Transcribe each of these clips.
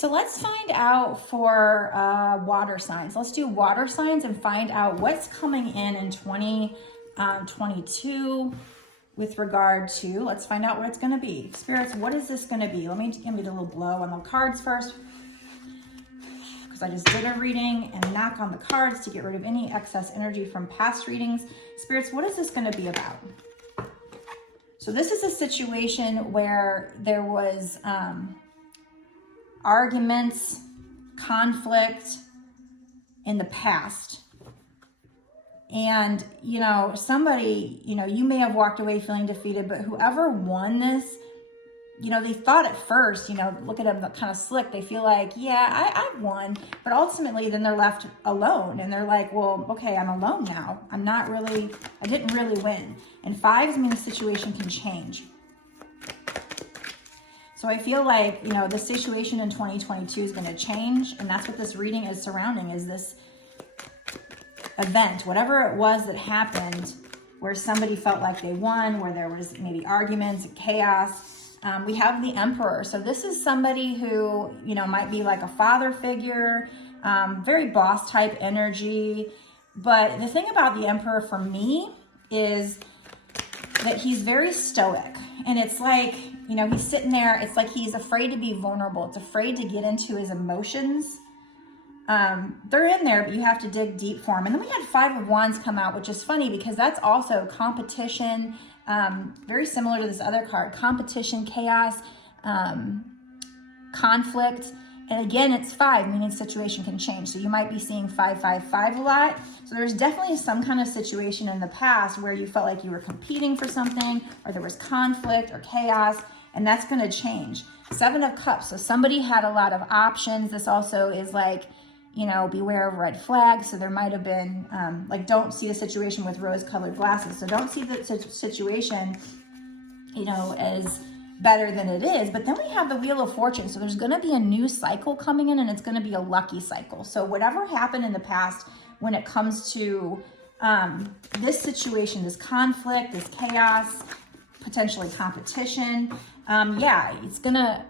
So let's find out for water signs. Let's do water signs and find out what's coming in 2022 with regard to, let's find out what it's going to be. Spirits, what is this going to be? Let me give me the little blow on the cards first, because I just did a reading, and knock on the cards to get rid of any excess energy from past readings. Spirits, what is this going to be about? So this is a situation where there was arguments, conflict in the past. And, somebody, you may have walked away feeling defeated, but whoever won this, they thought at first, look at them kind of slick. They feel like, yeah, I won. But ultimately, then they're left alone. And they're like, well, okay, I'm alone now. I didn't really win. And fives mean the situation can change. So I feel like, the situation in 2022 is going to change. And that's what this reading is surrounding, is this event, whatever it was that happened, where somebody felt like they won, where there was maybe arguments, chaos. We have the Emperor. So this is somebody who, might be like a father figure, very boss type energy. But the thing about the Emperor for me is that he's very stoic. And it's like, he's sitting there. It's like he's afraid to be vulnerable. It's afraid to get into his emotions. They're in there, but you have to dig deep for them. And then we had Five of Wands come out, which is funny because that's also competition, very similar to this other card, competition, chaos, conflict. And again, it's five, meaning situation can change. So you might be seeing 555 a lot. So there's definitely some kind of situation in the past where you felt like you were competing for something, or there was conflict or chaos, and that's going to change. Seven of Cups. So somebody had a lot of options. This also is like, beware of red flags. So there might have been, don't see a situation with rose-colored glasses. So don't see the situation, as better than it is. But then we have the Wheel of Fortune. So there's going to be a new cycle coming in, and it's going to be a lucky cycle. So whatever happened in the past when it comes to this situation, this conflict, this chaos, potentially competition, it's gonna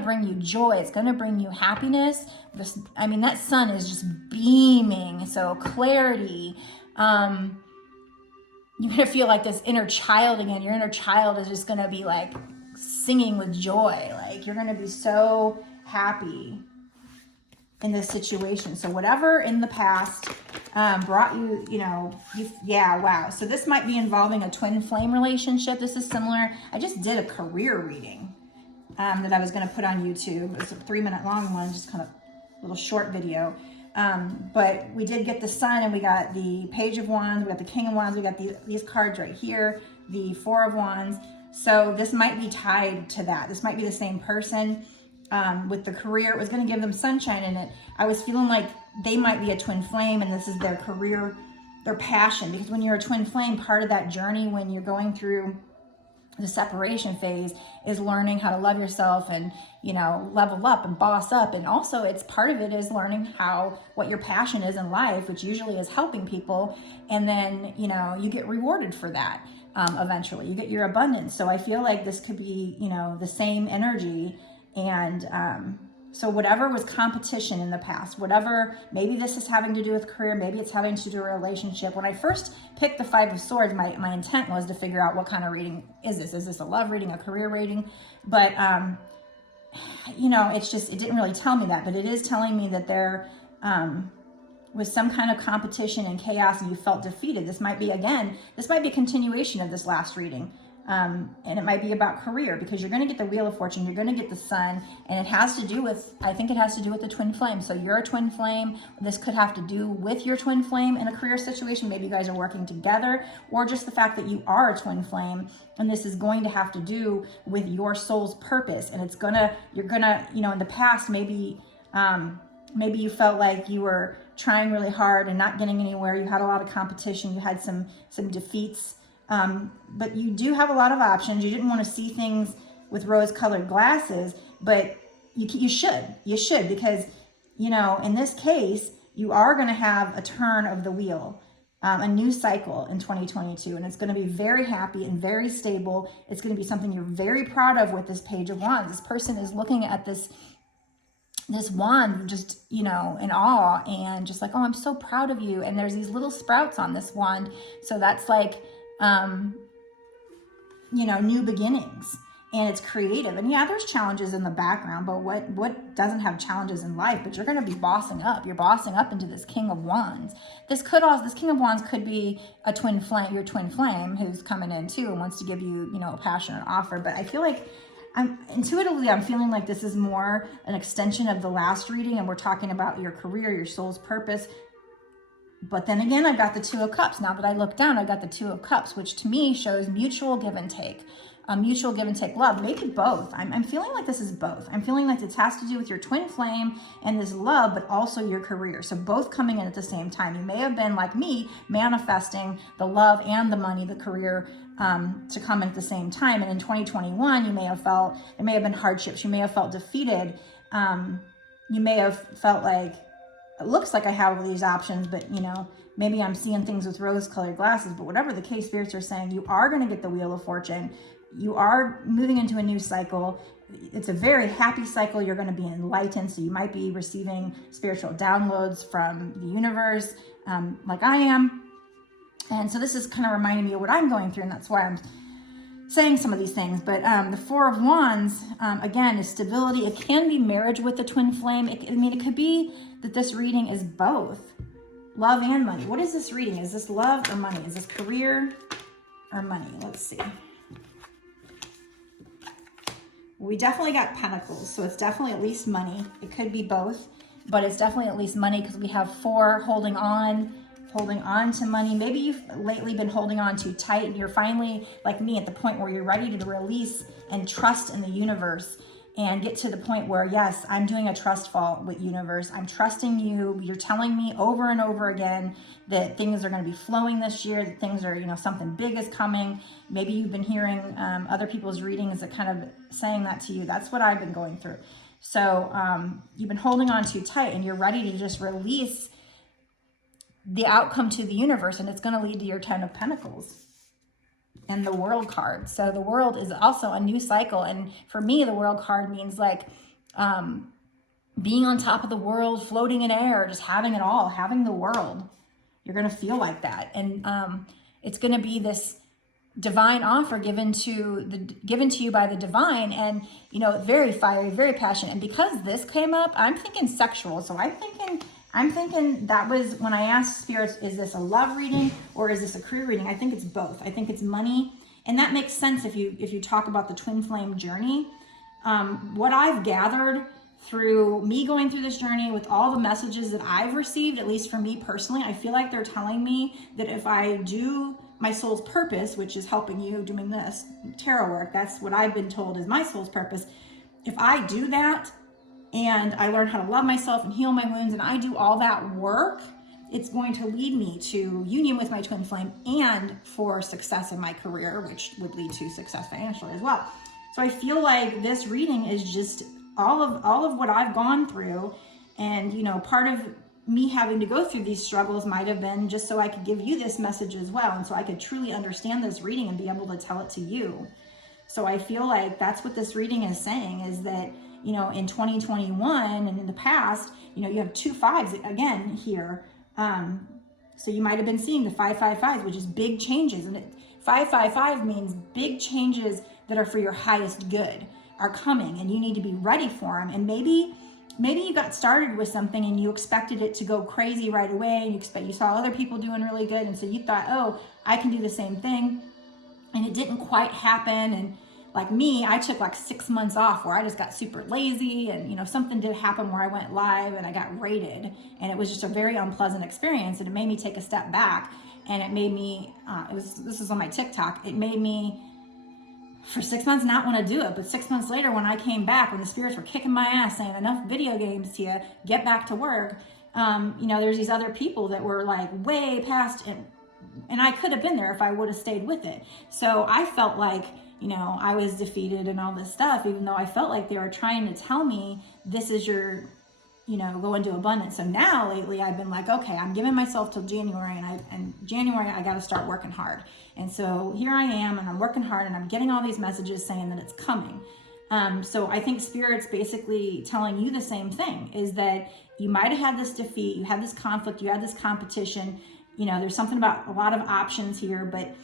bring you joy. It's gonna bring you happiness. That sun is just beaming. So clarity. You're gonna feel like this inner child again. Your inner child is just gonna be like singing with joy. Like you're gonna be so happy in this situation. So whatever in the past brought you, wow. So this might be involving a twin flame relationship. This is similar. I just did a career reading that I was going to put on YouTube. It's a 3-minute long one, just kind of a little short video. But we did get the Sun, and we got the Page of Wands, we got the King of Wands, we got these cards right here, the Four of Wands. So this might be tied to that. This might be the same person. With the career, it was going to give them sunshine in it. I was feeling like they might be a twin flame, and this is their career, their passion. Because when you're a twin flame, part of that journey when you're going through the separation phase is learning how to love yourself and, level up and boss up. And also it's part of it is learning what your passion is in life, which usually is helping people. And then, you get rewarded for that. Eventually you get your abundance. So I feel like this could be, the same energy. And so whatever was competition in the past, maybe this is having to do with career, maybe it's having to do with a relationship. When I first picked the Five of Swords, my intent was to figure out what kind of reading is this? Is this a love reading, a career reading? But, it's just, it didn't really tell me that, but it is telling me that there was some kind of competition and chaos and you felt defeated. This might be a continuation of this last reading. And it might be about career, because you're going to get the Wheel of Fortune, you're going to get the Sun, and I think it has to do with the twin flame. So you're a twin flame. This could have to do with your twin flame in a career situation. Maybe you guys are working together, or just the fact that you are a twin flame, and this is going to have to do with your soul's purpose. And you're gonna, in the past, maybe you felt like you were trying really hard and not getting anywhere. You had a lot of competition. You had some defeats. But you do have a lot of options. You didn't want to see things with rose-colored glasses, but you should, because, in this case, you are going to have a turn of the wheel, a new cycle in 2022, and it's going to be very happy and very stable. It's going to be something you're very proud of with this Page of Wands. This person is looking at this this wand just, in awe and just like, oh, I'm so proud of you. And there's these little sprouts on this wand. So that's like, new beginnings. And it's creative. And yeah, there's challenges in the background, but what doesn't have challenges in life? But you're going to be bossing up. You're bossing up into this King of Wands. This King of Wands could be a twin flame, your twin flame, who's coming in too and wants to give you, a passionate offer. But I feel like I'm feeling like this is more an extension of the last reading, and we're talking about your career, your soul's purpose. But then again, I've got the Two of Cups. Now that I look down, I got the Two of Cups, which to me shows mutual give and take. Mutual give and take love, maybe both. I'm feeling like this is both. I'm feeling like this has to do with your twin flame and this love, but also your career. So both coming in at the same time. You may have been like me, manifesting the love and the money, the career, to come in at the same time. And in 2021, there may have been hardships. You may have felt defeated. You may have felt like, it looks like I have all these options, but maybe I'm seeing things with rose-colored glasses. But whatever the case, spirits are saying, you are going to get the Wheel of Fortune. You are moving into a new cycle. It's a very happy cycle. You're going to be enlightened. So you might be receiving spiritual downloads from the universe, like I am. And so this is kind of reminding me of what I'm going through. And that's why I'm saying some of these things. But the Four of Wands, again, is stability. It can be marriage with the twin flame. It could be that this reading is both love and money. What is this reading? Is this love or money? Is this career or money? Let's see. We definitely got Pentacles, so it's definitely at least money. It could be both, but it's definitely at least money because we have 4 holding on to money. Maybe you've lately been holding on too tight and you're finally, like me, at the point where you're ready to release and trust in the universe and get to the point where, yes, I'm doing a trust fall with universe. I'm trusting you. You're telling me over and over again that things are going to be flowing this year, that things are, something big is coming. Maybe you've been hearing other people's readings that kind of saying that to you. That's what I've been going through. So you've been holding on too tight and you're ready to just release the outcome to the universe, and it's going to lead to your 10 of Pentacles and the World card. So the World is also a new cycle. And for me, the World card means like being on top of the world, floating in air, just having it all, having the world. You're going to feel like that. And it's going to be this divine offer given to you by the divine, and very fiery, very passionate. And because this came up, I'm thinking sexual. So I'm thinking that was when I asked spirits, is this a love reading or is this a career reading? I think it's both. I think it's money. And that makes sense if you talk about the twin flame journey. What I've gathered through me going through this journey with all the messages that I've received, at least for me personally, I feel like they're telling me that if I do my soul's purpose, which is helping you doing this tarot work, that's what I've been told is my soul's purpose. If I do that, and I learn how to love myself and heal my wounds, and I do all that work, it's going to lead me to union with my twin flame and for success in my career, which would lead to success financially as well. So I feel like this reading is just all of what I've gone through. And, part of me having to go through these struggles might have been just so I could give you this message as well. And so I could truly understand this reading and be able to tell it to you. So I feel like that's what this reading is saying, is that in 2021 and in the past, you have 2 5s again here. So you might have been seeing the 555s, which is big changes. And 555 means big changes that are for your highest good are coming, and you need to be ready for them. And maybe you got started with something and you expected it to go crazy right away. And you saw other people doing really good. And so you thought, oh, I can do the same thing. And it didn't quite happen. And like me, I took like 6 months off where I just got super lazy, and something did happen where I went live and I got raided, and it was just a very unpleasant experience, and it made me take a step back, and it made me, this is on my TikTok, it made me for 6 months not want to do it. But 6 months later, when I came back, when the spirits were kicking my ass saying enough video games to you, get back to work, there's these other people that were like way past it, and I could have been there if I would have stayed with it. So I felt like, I was defeated and all this stuff, even though I felt like they were trying to tell me this is your, go into abundance. So now lately I've been like, okay, I'm giving myself till January, and January I got to start working hard. And so here I am, and I'm working hard, and I'm getting all these messages saying that it's coming. So I think Spirit's basically telling you the same thing, is that you might have had this defeat, you had this conflict, you had this competition, you know, there's something about a lot of options here, but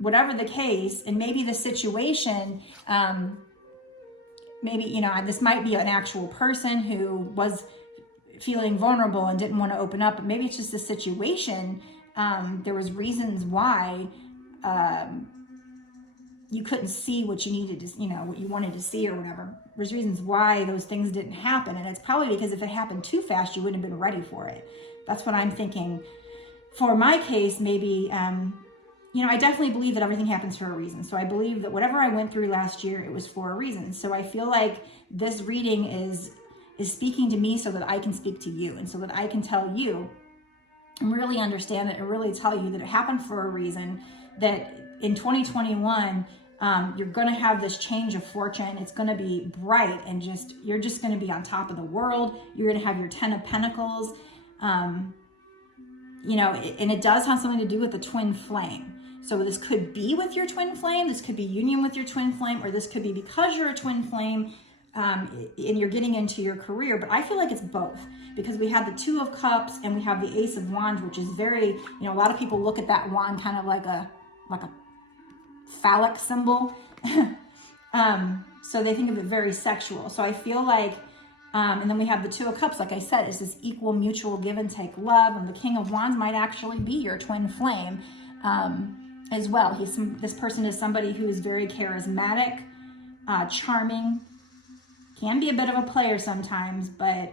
whatever the case, and maybe the situation, maybe, you know, this might be an actual person who was feeling vulnerable and didn't want to open up, but maybe it's just a situation. There was reasons why you couldn't see what you needed to, you know, what you wanted to see or whatever. There's reasons why those things didn't happen. And it's probably because if it happened too fast, you wouldn't have been ready for it. That's what I'm thinking. For my case, maybe, you know, I definitely believe that everything happens for a reason. So I believe that whatever I went through last year, it was for a reason. So I feel like this reading is speaking to me so that I can speak to you, and so that I can tell you and really understand it and really tell you that it happened for a reason, that in 2021, you're going to have this change of fortune. It's going to be bright, and you're just going to be on top of the world. You're going to have your 10 of Pentacles, you know, and it does have something to do with the twin flame. So this could be with your twin flame. This could be union with your twin flame, or this could be because you're a twin flame, and you're getting into your career. But I feel like it's both, because we have the Two of Cups and we have the Ace of Wands, which is very, you know, a lot of people look at that wand kind of like a phallic symbol. So they think of it very sexual. So I feel like, and then we have the Two of Cups, like I said, it's this equal, mutual give and take love. And the King of Wands might actually be your twin flame as well. This person is somebody who is very charismatic, charming, can be a bit of a player sometimes, but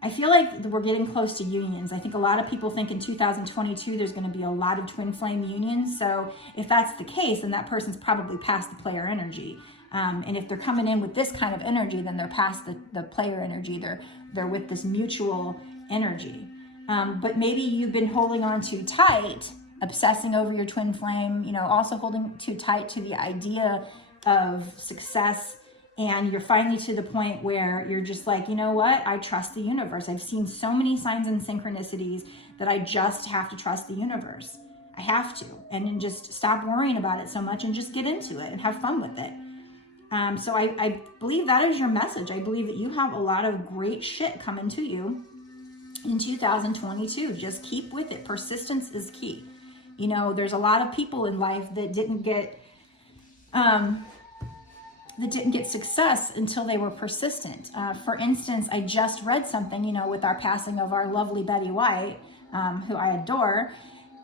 I feel like we're getting close to unions. I think a lot of people think in 2022 there's going to be a lot of twin flame unions. So if that's the case, then that person's probably past the player energy. And if they're coming in with this kind of energy, then they're past the player energy. They're with this mutual energy. But maybe you've been holding on too tight, obsessing over your twin flame, you know, also holding too tight to the idea of success. And you're finally to the point where you're just like, you know what? I trust the universe. I've seen so many signs and synchronicities that I just have to trust the universe. I have to. And then just stop worrying about it so much and just get into it and have fun with it. So I believe that is your message. I believe that you have a lot of great shit coming to you in 2022. Just keep with it. Persistence is key. You know, there's a lot of people in life that didn't get success until they were persistent. For instance, I just read something, you know, with our passing of our lovely Betty White, who I adore,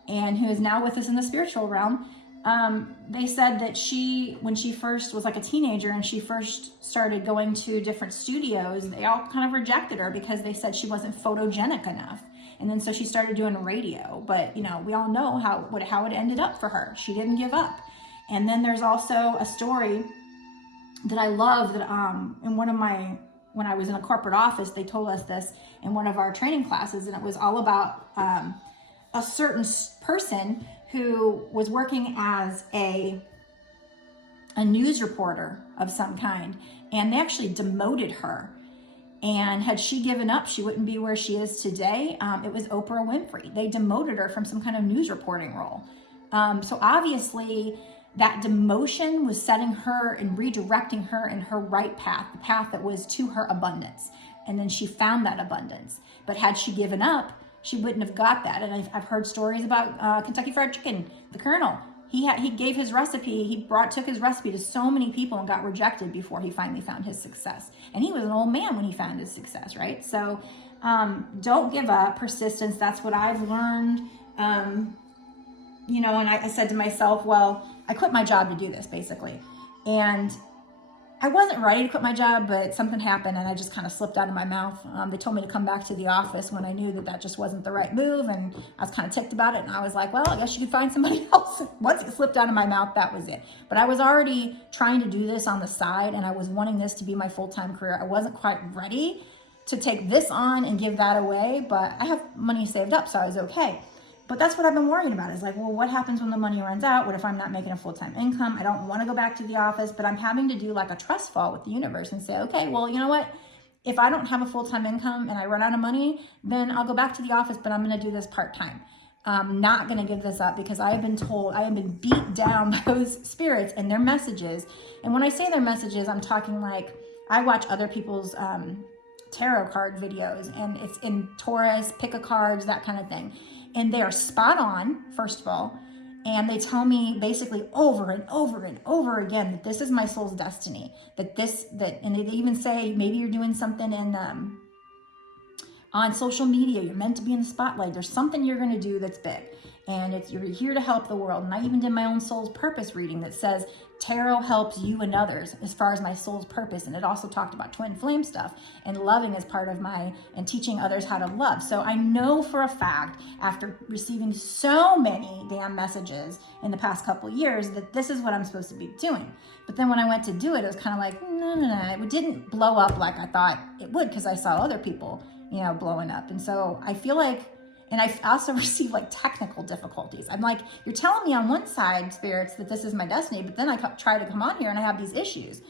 and who is now with us in the spiritual realm. They said that when she first was like a teenager and she first started going to different studios, they all kind of rejected her because they said she wasn't photogenic enough. And then so she started doing radio, but you know, we all know how it ended up for her. She didn't give up. And then there's also a story that I love that when I was in a corporate office, they told us this in one of our training classes, and it was all about a certain person who was working as a news reporter of some kind, and they actually demoted her. And had she given up, she wouldn't be where she is today. It was Oprah Winfrey. They demoted her from some kind of news reporting role. So obviously that demotion was setting her and redirecting her in her right path, the path that was to her abundance. And then she found that abundance. But had she given up, she wouldn't have got that. And I've heard stories about Kentucky Fried Chicken, the Colonel. He gave his recipe, took his recipe to so many people and got rejected before he finally found his success. And he was an old man when he found his success, right? So don't give up. Persistence, that's what I've learned. You know, and I said to myself, well, I quit my job to do this, basically. And I wasn't ready to quit my job, but something happened and I just kind of slipped out of my mouth. They told me to come back to the office when I knew that just wasn't the right move. And I was kind of ticked about it. And I was like, well, I guess you could find somebody else. Once it slipped out of my mouth, that was it. But I was already trying to do this on the side, and I was wanting this to be my full-time career. I wasn't quite ready to take this on and give that away, but I have money saved up, so I was okay. But that's what I've been worrying about, is like, well, what happens when the money runs out? What if I'm not making a full-time income? I don't want to go back to the office, but I'm having to do like a trust fall with the universe and say, okay, well, you know what? If I don't have a full-time income and I run out of money, then I'll go back to the office, but I'm going to do this part-time. I'm not going to give this up because I have been told, I have been beat down by those spirits and their messages. And when I say their messages, I'm talking like, I watch other people's tarot card videos, and it's in Taurus, pick a cards, that kind of thing. And they are spot on, first of all. And they tell me basically over and over and over again that this is my soul's destiny. And they even say, maybe you're doing something on social media, you're meant to be in the spotlight. There's something you're going to do that's big, and you're here to help the world. And I even did my own soul's purpose reading that says tarot helps you and others as far as my soul's purpose. And it also talked about twin flame stuff and loving as part of and teaching others how to love. So I know for a fact, after receiving so many damn messages in the past couple of years, that this is what I'm supposed to be doing. But then when I went to do it, it was kind of like, no. It didn't blow up like I thought it would, because I saw other people, blowing up. And so I feel like, and I also receive like technical difficulties. I'm like, you're telling me on one side, spirits, that this is my destiny, but then I try to come on here and I have these issues.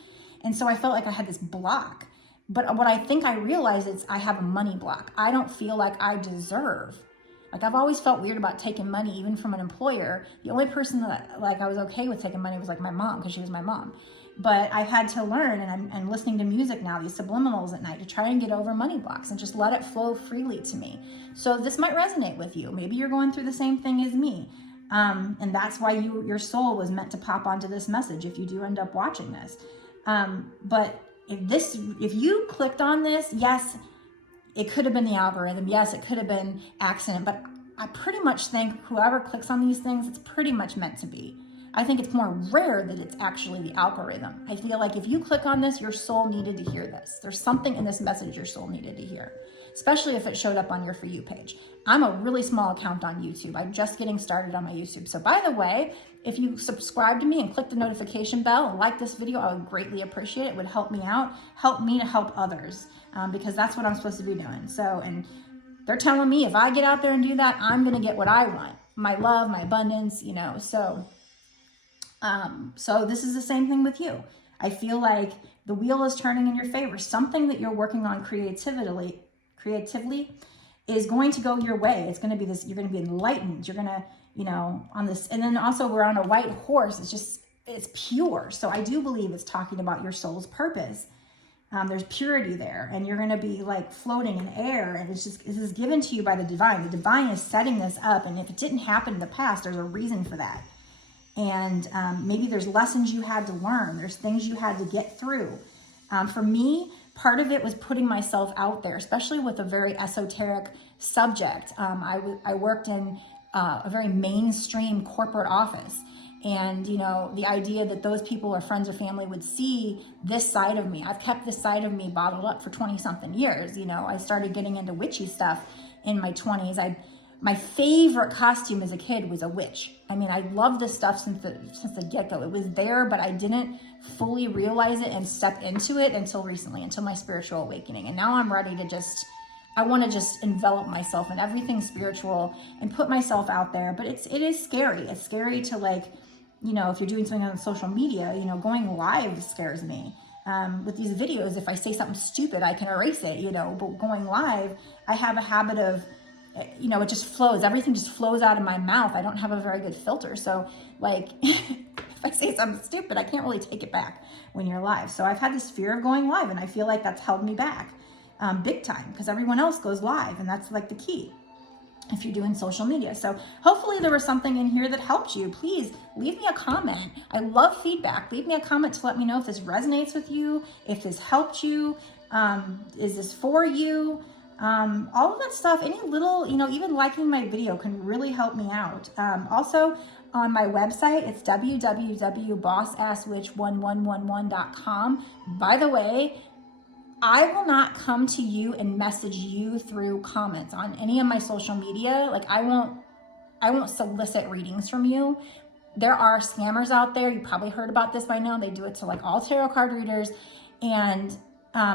And so I felt like I had this block. But what I think I realized is I have a money block. I don't feel like I deserve. Like, I've always felt weird about taking money, even from an employer. The only person that I was okay with taking money was like my mom, because she was my mom. But I've had to learn, and I'm listening to music now, these subliminals at night, to try and get over money blocks and just let it flow freely to me. So this might resonate with you. Maybe you're going through the same thing as me. And that's why your soul was meant to pop onto this message if you do end up watching this. But if you clicked on this, yes, it could have been the algorithm. Yes, it could have been accident. But I pretty much think whoever clicks on these things, it's pretty much meant to be. I think it's more rare that it's actually the algorithm. I feel like if you click on this, your soul needed to hear this. There's something in this message your soul needed to hear, especially if it showed up on your For You page. I'm a really small account on YouTube. I'm just getting started on my YouTube. So by the way, if you subscribe to me and click the notification bell and like this video, I would greatly appreciate it. It would help me out, help me to help others, because that's what I'm supposed to be doing. So, and they're telling me if I get out there and do that, I'm going to get what I want. My love, my abundance, So this is the same thing with you. I feel like the wheel is turning in your favor. Something that you're working on creatively is going to go your way. It's going to be this, you're going to be enlightened. You're going to, on this, and then also we're on a white horse. It's pure. So I do believe it's talking about your soul's purpose. There's purity there, and you're going to be like floating in air, and this is given to you by the divine. The divine is setting this up. And if it didn't happen in the past, there's a reason for that. And maybe there's lessons you had to learn. There's things you had to get through. For me, part of it was putting myself out there, especially with a very esoteric subject. I worked in a very mainstream corporate office. And, the idea that those people or friends or family would see this side of me. I've kept this side of me bottled up for 20-something years. I started getting into witchy stuff in my 20s. My favorite costume as a kid was a witch. I mean, I loved this stuff since the get-go. It was there, but I didn't fully realize it and step into it until recently, until my spiritual awakening. And now I'm ready to I want to just envelop myself in everything spiritual and put myself out there. But it is scary. It's scary to if you're doing something on social media, going live scares me. With these videos, if I say something stupid, I can erase it, but going live, I have a habit of, it just flows. Everything just flows out of my mouth. I don't have a very good filter. So if I say something stupid, I can't really take it back when you're live. So I've had this fear of going live, and I feel like that's held me back big time, because everyone else goes live, and that's like the key if you're doing social media. So hopefully there was something in here that helped you. Please leave me a comment. I love feedback. Leave me a comment to let me know if this resonates with you, if this helped you, is this for you? All of that stuff, any little, even liking my video can really help me out. Also on my website, it's www.bossasswitch1111.com. By the way, I will not come to you and message you through comments on any of my social media. I won't solicit readings from you. There are scammers out there. You probably heard about this by now. They do it to all tarot card readers, and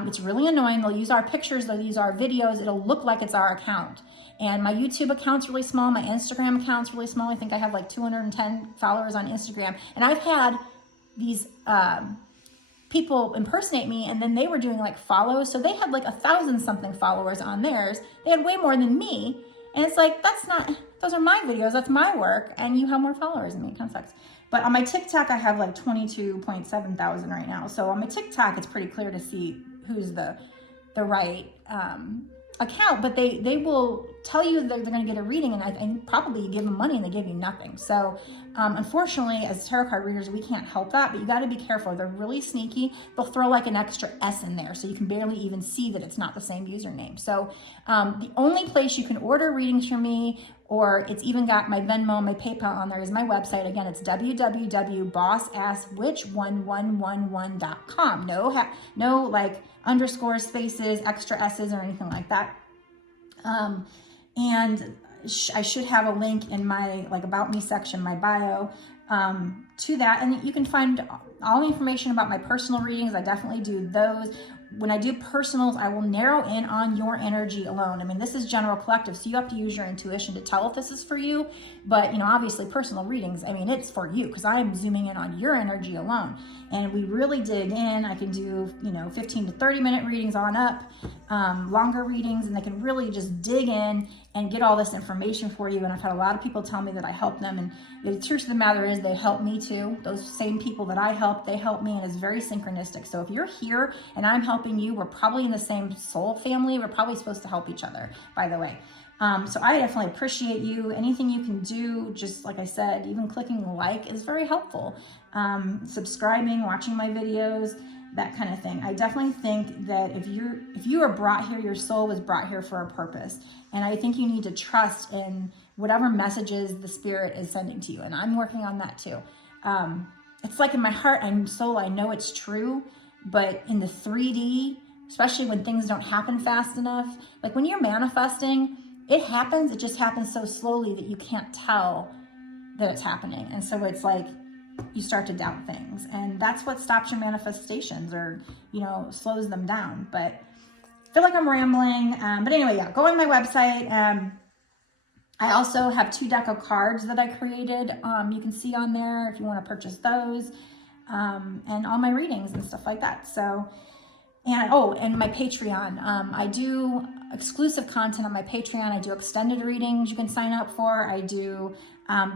it's really annoying. They'll use our pictures, they'll use our videos. It'll look like it's our account. And my YouTube account's really small. My Instagram account's really small. I think I have 210 followers on Instagram. And I've had these people impersonate me, and then they were doing follows. So they had 1,000 something followers on theirs. They had way more than me. And it's that's those are my videos, that's my work, and you have more followers than me. It kind of sucks. But on my TikTok, I have like 22.7 thousand right now. So on my TikTok, it's pretty clear to see who's the right account, but they will tell you that they're going to get a reading, and probably you give them money and they give you nothing. So unfortunately, as tarot card readers, we can't help that, but you got to be careful. They're really sneaky. They'll throw like an extra S in there, so you can barely even see that it's not the same username. So the only place you can order readings from me, or it's even got my Venmo, my PayPal on there, is my website. Again, it's www.bossasswhich111.com. No like underscores, spaces, extra S's, or anything like that. And I should have a link in my like about me section, my bio, to that. And you can find all the information about my personal readings. I definitely do those. When I do personals, I will narrow in on your energy alone. I mean, this is general collective, so you have to use your intuition to tell if this is for you. But, you know, obviously personal readings, I mean, it's for you because I'm zooming in on your energy alone. And we really dig in. I can do, you know, 15 to 30 minute readings on up, longer readings, and they can really just dig in and get all this information for you. And I've had a lot of people tell me that I help them. And the truth of the matter is they help me too. Those same people that I help, they help me, and it's very synchronistic. So if you're here and I'm helping you, we're probably in the same soul family. We're probably supposed to help each other, by the way. So I definitely appreciate you. Anything you can do, just like I said, even clicking like is very helpful. Subscribing, watching my videos, that kind of thing. I definitely think that if you are brought here, your soul was brought here for a purpose. And I think you need to trust in whatever messages the spirit is sending to you. And I'm working on that too. It's like in my heart and soul, I know it's true, but in the 3D, especially when things don't happen fast enough, like when you're manifesting, it happens, it just happens so slowly that you can't tell that it's happening. And so it's like, you start to doubt things, and that's what stops your manifestations, or, you know, slows them down. But I feel like I'm rambling. But anyway, yeah, go on my website. I also have 2 deck of cards that I created. You can see on there if you want to purchase those, and all my readings and stuff like that. So, and my Patreon. I do exclusive content on my Patreon. I do extended readings you can sign up for. I do,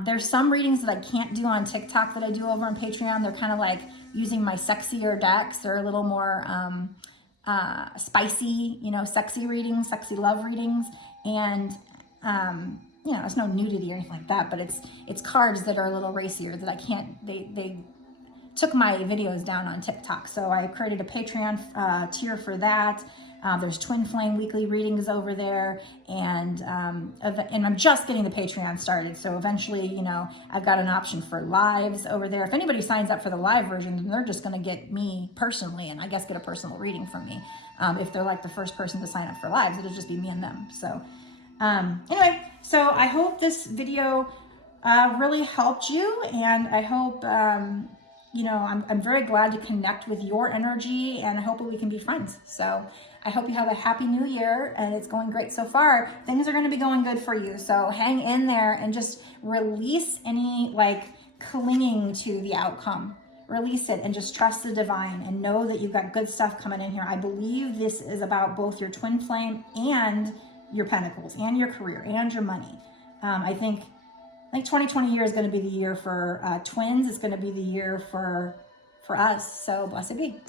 there's some readings that I can't do on TikTok that I do over on Patreon. They're kind of like using my sexier decks. They're a little more spicy, you know, sexy readings, sexy love readings. And, you know, it's no nudity or anything like that, but it's cards that are a little racier that I can't, they took my videos down on TikTok. So I created a Patreon tier for that. There's Twin Flame weekly readings over there, and I'm just getting the Patreon started. So eventually, you know, I've got an option for lives over there. If anybody signs up for the live version, then they're just going to get me personally, and I guess get a personal reading from me. If they're like the first person to sign up for lives, it'll just be me and them. So anyway, so I hope this video really helped you, and I hope you know, I'm very glad to connect with your energy, and I hope that we can be friends. So I hope you have a happy new year, and it's going great so far. Things are going to be going good for you. So hang in there and just release any like clinging to the outcome. Release it and just trust the divine and know that you've got good stuff coming in here. I believe this is about both your twin flame and your pentacles and your career and your money. I think 2020 year is going to be the year for twins. It's going to be the year for us. So blessed be.